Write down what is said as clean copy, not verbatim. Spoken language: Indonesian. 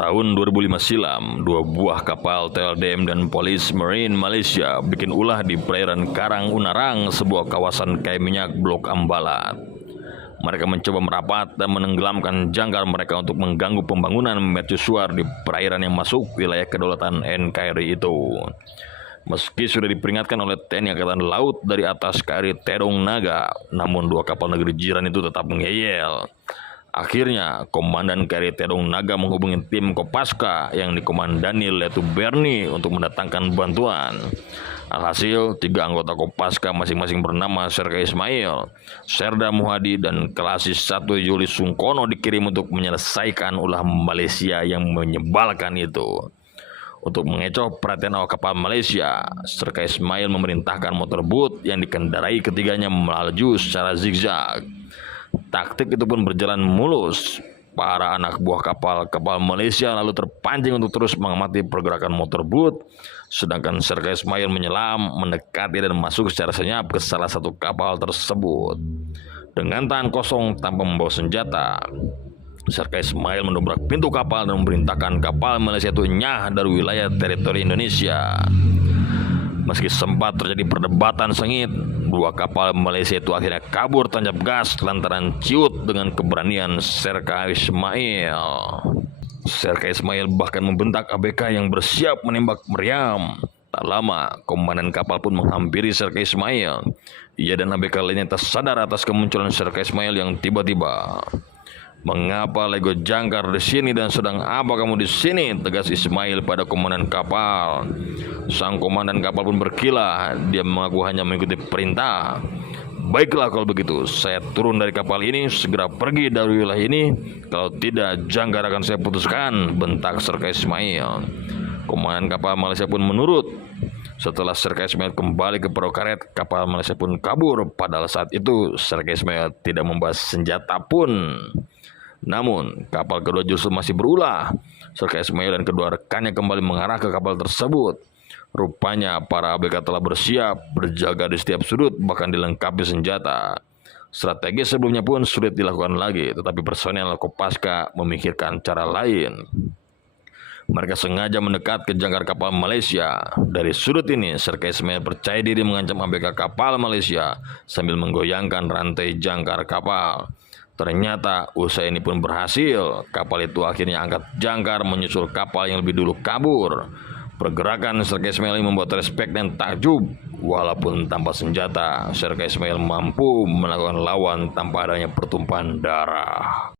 Tahun 2005 silam, dua buah kapal TLDM dan Polis Marine Malaysia bikin ulah di perairan Karang Unarang, sebuah kawasan kaya minyak Blok Ambalat. Mereka mencoba merapat dan menenggelamkan jangkar mereka untuk mengganggu pembangunan mercusuar di perairan yang masuk wilayah kedaulatan NKRI itu. Meski sudah diperingatkan oleh TNI Angkatan Laut dari atas KRI Terong Naga, namun dua kapal negeri jiran itu tetap mengeyel. Akhirnya, Komandan KRI Terong Naga menghubungi tim Kopaska yang dikomandani Letu Berni untuk mendatangkan bantuan. Alhasil, 3 anggota Kopaska masing-masing bernama Serka Ismail, Serda Muhadi, dan Kelasis 1 Juli Sungkono dikirim untuk menyelesaikan ulah Malaysia yang menyebalkan itu. Untuk mengecoh perhatian awak kapal Malaysia, Serka Ismail memerintahkan motor boot yang dikendarai ketiganya melaju secara zigzag. Taktik itu pun berjalan mulus. Para anak buah kapal Malaysia lalu terpancing untuk terus mengamati pergerakan motor boot, sedangkan Serka Ismail menyelam, mendekati dan masuk secara senyap ke salah satu kapal tersebut. Dengan tangan kosong tanpa membawa senjata, Serka Ismail mendobrak pintu kapal dan memerintahkan kapal Malaysia itu nyah dari wilayah teritori Indonesia. Meski sempat terjadi perdebatan sengit, dua kapal Malaysia itu akhirnya kabur tancap gas lantaran ciut dengan keberanian Serka Ismail. Serka Ismail bahkan membentak ABK yang bersiap menembak meriam. Tak lama, komandan kapal pun menghampiri Serka Ismail. Ia dan ABK lainnya tersadar atas kemunculan Serka Ismail yang tiba-tiba. "Mengapa Lego jangkar di sini dan sedang apa kamu di sini?" tegas Ismail pada komandan kapal. Sang komandan kapal pun berkilah. Dia mengaku hanya mengikuti perintah. "Baiklah kalau begitu, saya turun dari kapal ini, segera pergi dari wilayah ini. Kalau tidak, jangkar akan saya putuskan," bentak Serka Ismail. Komandan kapal Malaysia pun menurut. Setelah Serka Ismail kembali ke perahu karet, kapal Malaysia pun kabur. Padahal saat itu Serka Ismail tidak membawa senjata pun. Namun, kapal kedua justru masih berulah. Serka Ismail dan kedua rekannya kembali mengarah ke kapal tersebut. Rupanya para ABK telah bersiap, berjaga di setiap sudut, bahkan dilengkapi senjata. Strategi sebelumnya pun sulit dilakukan lagi, tetapi personel Kopaska memikirkan cara lain. Mereka sengaja mendekat ke jangkar kapal Malaysia. Dari sudut ini, Serka Ismail percaya diri mengancam ABK kapal Malaysia sambil menggoyangkan rantai jangkar kapal. Ternyata usaha ini pun berhasil. Kapal itu akhirnya angkat jangkar menyusul kapal yang lebih dulu kabur. Pergerakan Serka Ismail membuat respek dan takjub. Walaupun tanpa senjata, Serka Ismail mampu melakukan lawan tanpa adanya pertumpahan darah.